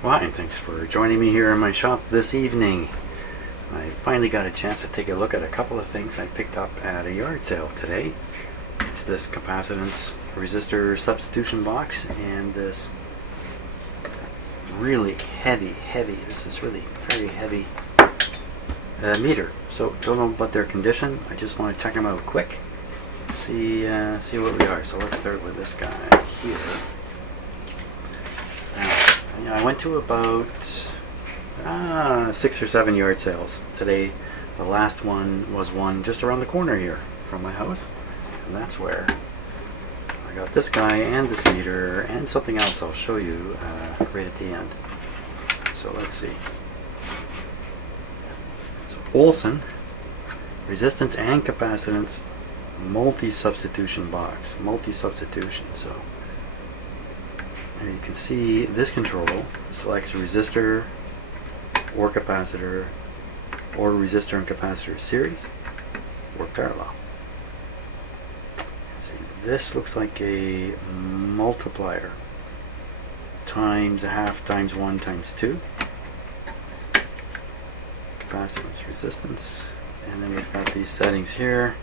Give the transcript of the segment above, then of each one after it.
Well, and thanks for joining me here in my shop this evening. I finally got a chance to take a look at a couple of things I picked up at a yard sale today. It's this capacitance resistor substitution box and this really heavy, this is really very heavy meter. So don't know about their condition. I just want to check them out quick, see what we are. So let's start with this guy here. I went to about 6 or 7 yard sales today. The last one was one just around the corner here from my house, and that's where I got this guy and this meter and something else I'll show you right at the end. So let's see. So Olson resistance and capacitance multi-substitution box. Multi-substitution. So there you can see this control selects resistor or capacitor, or resistor and capacitor series or parallel. Let's see, this looks like a multiplier times a half times 1 times 2. Capacitance, resistance, and then we've got these settings here.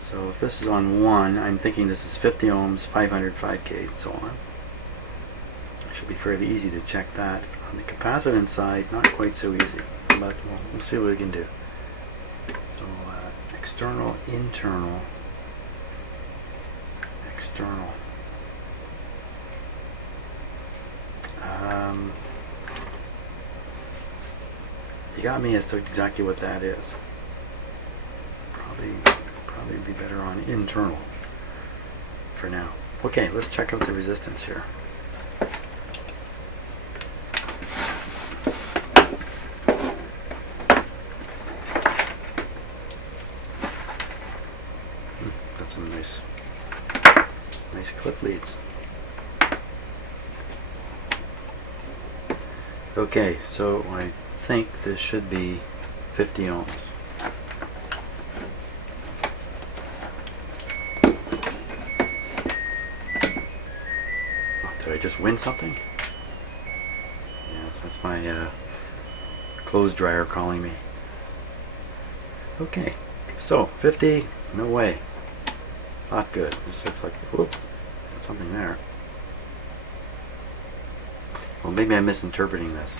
So if this is on 1, I'm thinking this is 50 ohms, 500, 5K, and so on. Should be fairly easy to check that. On the capacitance side, not quite so easy, but we'll see what we can do. So external, internal, external. You got me as to exactly what that is. Probably be better on internal for now. Okay, let's check out the resistance here. Got some nice clip leads. Okay, so I think this should be 50 ohms. Did I just win something? Yes, that's my clothes dryer calling me. Okay, so 50, no way. Not good. This looks like, whoop, got something there. Well, maybe I'm misinterpreting this.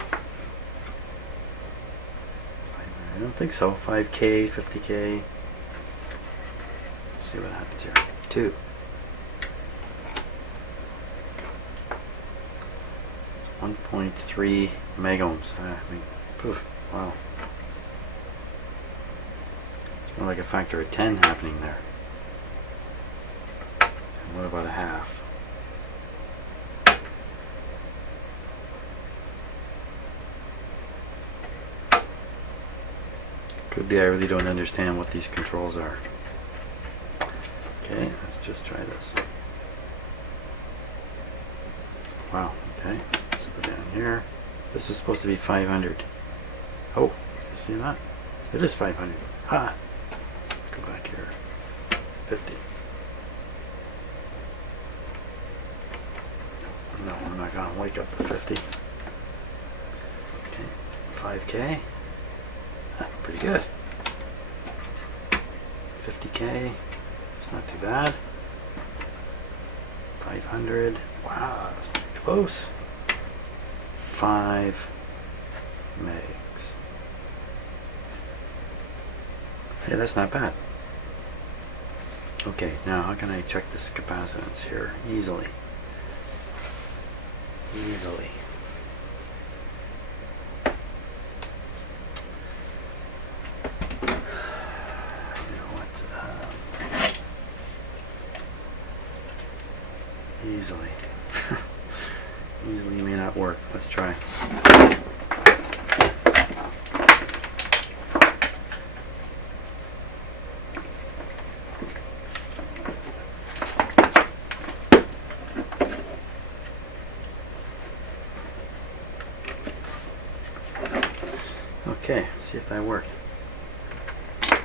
I don't think so. 5K, 50K. Let's see what happens here. 2. It's 1.3 megohms. Poof, wow. It's more like a factor of 10 happening there. And what about a half? Could be I really don't understand what these controls are. Okay, let's just try this. Wow, okay. Let's go down here. This is supposed to be 500. Oh, you see that? It is 500. Ha! Go back here. 50. No, we're not going to wake up to 50. Okay, 5K. Pretty good. 50K. It's not too bad. 500. Wow, that's pretty close. 5 megs. Hey, that's not bad. Okay, now how can I check this capacitance here easily? Easily. Easily may not work. Let's try. Okay, see if that worked. So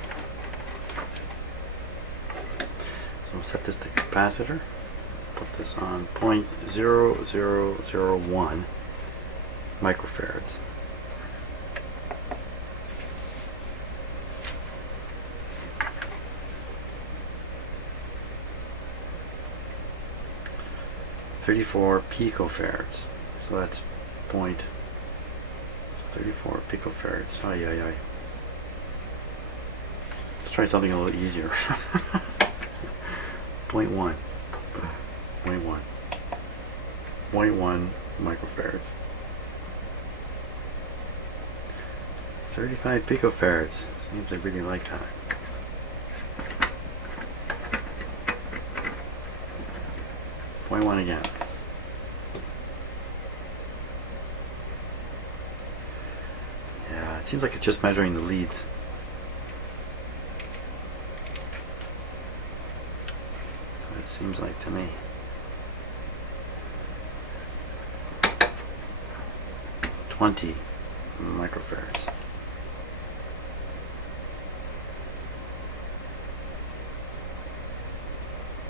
we'll set this to capacitor. Put this on 0.0001 microfarads. .34 picofarads. So that's point. So 34 picofarads. Ay ay ay. Let's try something a little easier. 0.1. 0.1. 0.1 microfarads. 35 picofarads. Seems I really like that. Point one again. Yeah, it seems like it's just measuring the leads. That's what it seems like to me. .20 microfarads.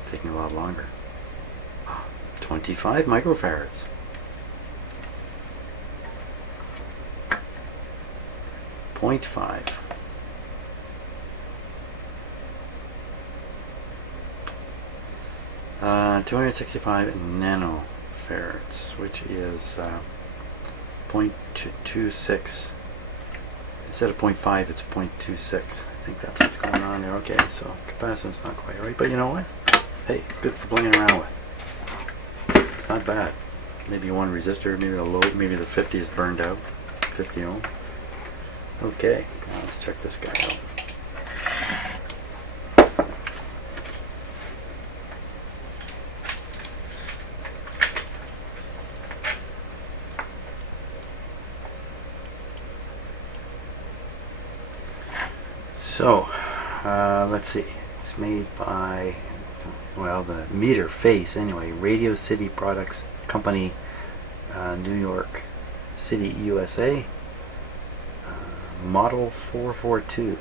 Taking a lot longer. 25 microfarads. .5. Uh, 265 nanofarads, which is 0.26. Instead of 0.5, it's 0.26. I think that's what's going on there. Okay, so capacitance not quite right, but you know what? Hey, it's good for playing around with. It's not bad. Maybe one resistor, maybe the load, maybe the 50 is burned out. 50 ohm. Okay, now let's check this guy out. So, let's see. It's made by, well, the meter face anyway, Radio City Products Company, New York City, USA, model 442.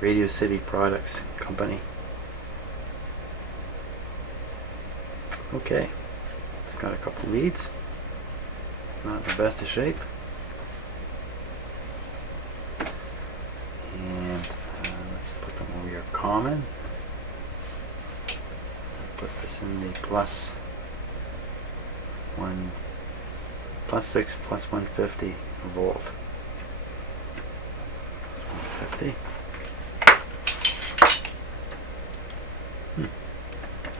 Radio City Products Company. Okay, it's got a couple leads. Not in the best of shape. And let's put them over here common. Put this in the plus 6 plus 150 volt. Plus 150.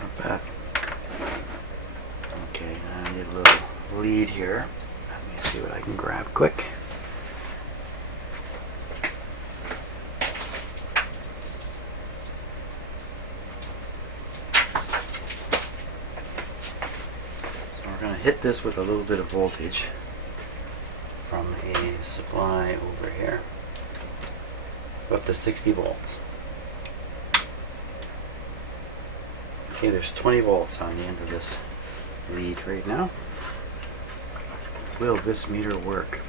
Not bad. Okay, now I need a little lead here. Let me see what I can grab quick. Hit this with a little bit of voltage from a supply over here, up to 60 volts. Okay, there's 20 volts on the end of this lead right now. Will this meter work?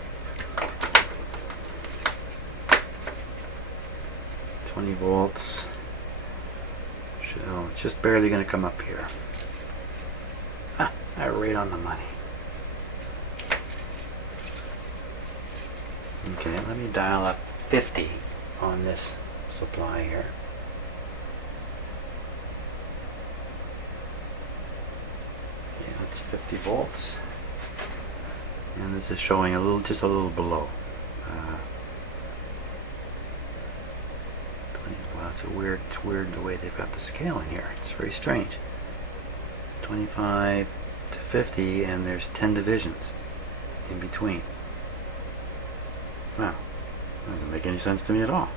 20 volts. Oh, it's just barely going to come up here. Right on the money. Okay, let me dial up 50 on this supply here. Okay, that's 50 volts. And this is showing a little, just a little below. 20, well, it's weird the way they've got the scale in here. It's very strange. 25 to 50, and there's 10 divisions in between. Wow, that doesn't make any sense to me at all.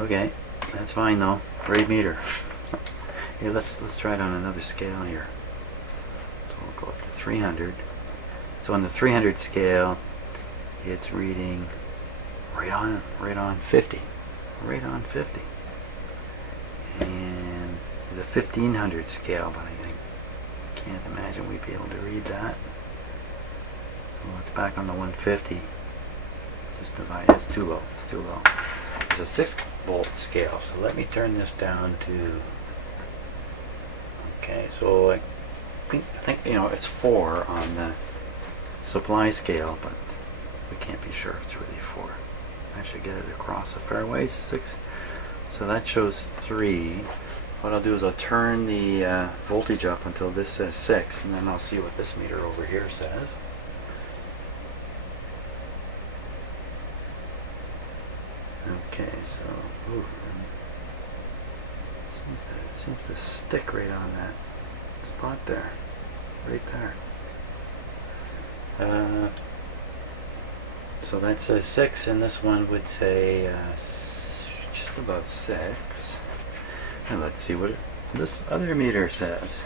Okay, that's fine though. Great meter. Here, let's try it on another scale here. So we'll go up to 300. So on the 300 scale, it's reading right on 50, right on 50. And there's a 1500 scale, but I can't imagine we'd be able to read that. So it's back on the 150. Just divide. It's too low. It's too low. There's a 6 volt scale. So let me turn this down to. Okay, so think you know it's 4 on the supply scale, but we can't be sure it's really 4. I should get it across the fairways. 6. So that shows 3. What I'll do is I'll turn the voltage up until this says 6, and then I'll see what this meter over here says. Okay, so ooh, seems to stick right on that spot there, right there. So that says 6, and this one would say just above 6. And let's see what this other meter says.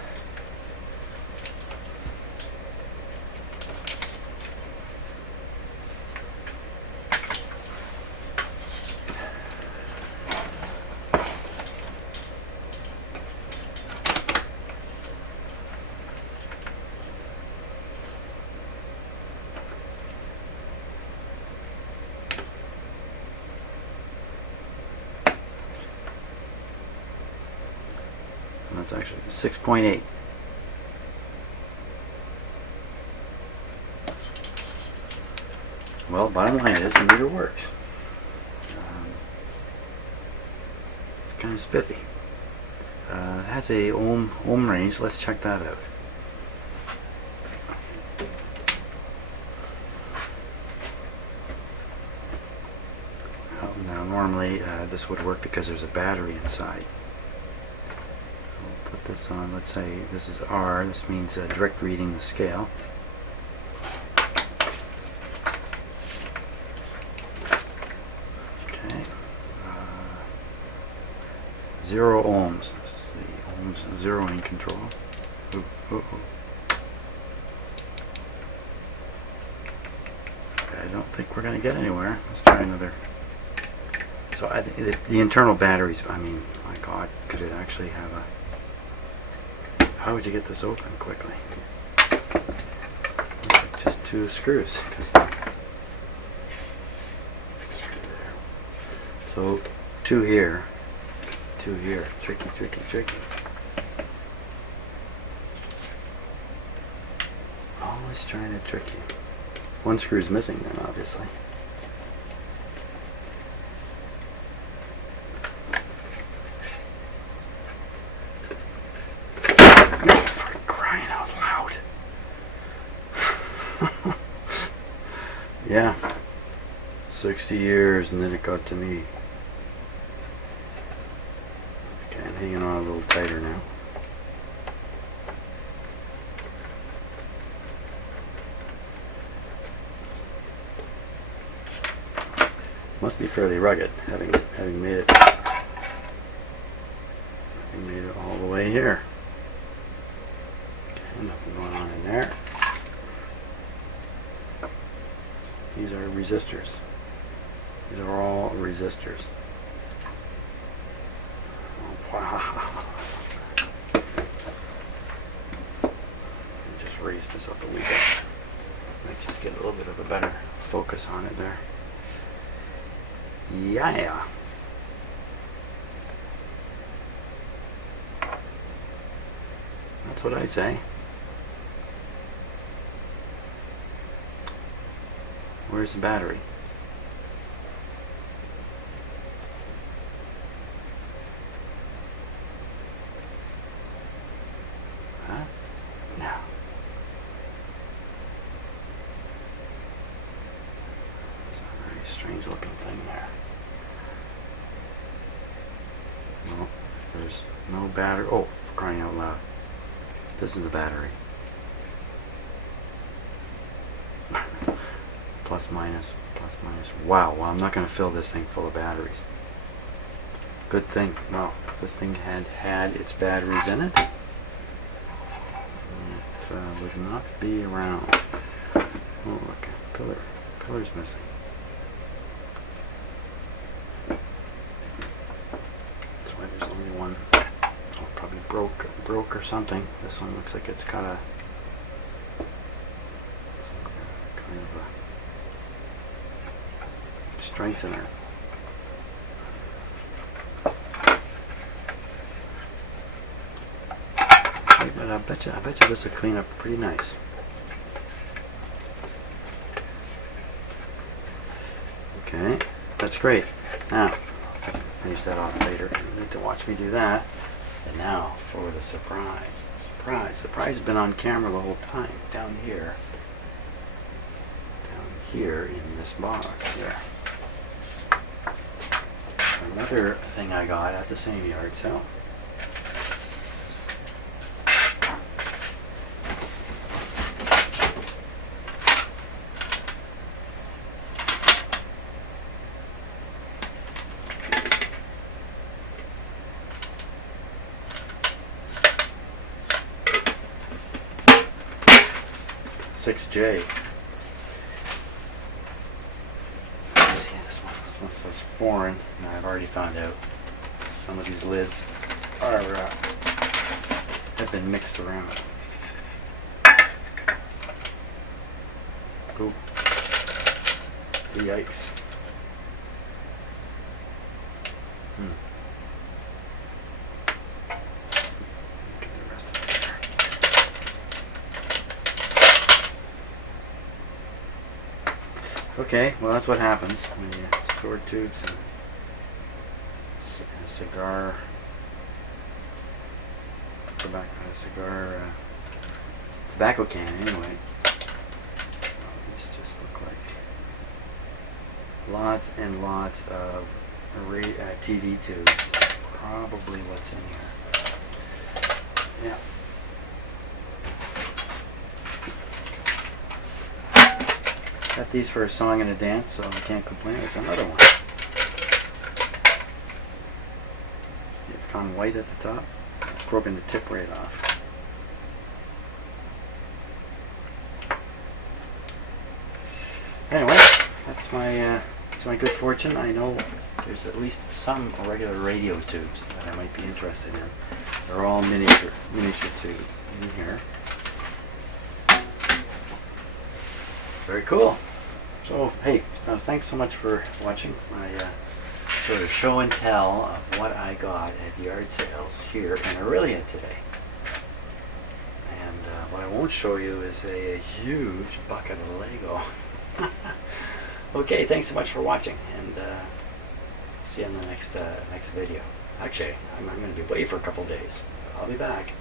That's actually 6.8. Well, bottom line is the meter works. It's kind of spiffy. It has a ohm range. Let's check that out. Now normally this would work because there's a battery inside. Put this on, let's say this is R, this means direct reading the scale. Okay. 0 ohms, this is the ohms zeroing control. Ooh, ooh, ooh. I don't think we're going to get anywhere. Let's try another. So I think the internal batteries, I mean, my God, could it actually have a... How would you get this open quickly? Just 2 screws. So 2 here, 2 here. Tricky, tricky, tricky. Always trying to trick you. 1 screw's missing then, obviously. Yeah, 60 years and then it got to me. Okay, I'm hanging on a little tighter now. Must be fairly rugged, having made it all the way here. Okay, nothing going on in there. These are resistors. These are all resistors. Oh, wow. Just raise this up a wee bit. Might just get a little bit of a better focus on it there. Yeah. That's what I say. Where's the battery? Huh? No. It's a very strange looking thing there. Well, there's no battery. Oh, for crying out loud. This is the battery. Plus minus, plus minus. Wow, well, I'm not going to fill this thing full of batteries. Good thing. Well, if this thing had its batteries in it, it would not be around. Oh, look, pillar's missing. That's why there's only one. Oh, probably broke or something. This one looks like it's got a kind of a strengthener. But I bet you this will clean up pretty nice. Okay, that's great. Now, I can finish that off later. You need to watch me do that. And now for the surprise. The surprise has been on camera the whole time. Down here in this box here. Another thing I got at the same yard sale. .6J. Let's see, this one says foreign. Now I've already found out some of these lids are have been mixed around. Ooh. Yikes. Get the rest of it there. Okay, well that's what happens when you store tubes in a cigar tobacco can anyway. These just look like lots and lots of TV tubes. Probably what's in here. Yeah. Got these for a song and a dance, so I can't complain. It's another one. It's gone white at the top. It's broken the tip right off. Anyway, that's my good fortune. I know there's at least some regular radio tubes that I might be interested in. They're all miniature tubes in here. Very cool. So hey, thanks so much for watching my sort of show and tell of what I got at yard sales here in Orillia today. And what I won't show you is a huge bucket of Lego. Okay, thanks so much for watching, and see you in the next video. Actually, I'm going to be away for a couple days. I'll be back.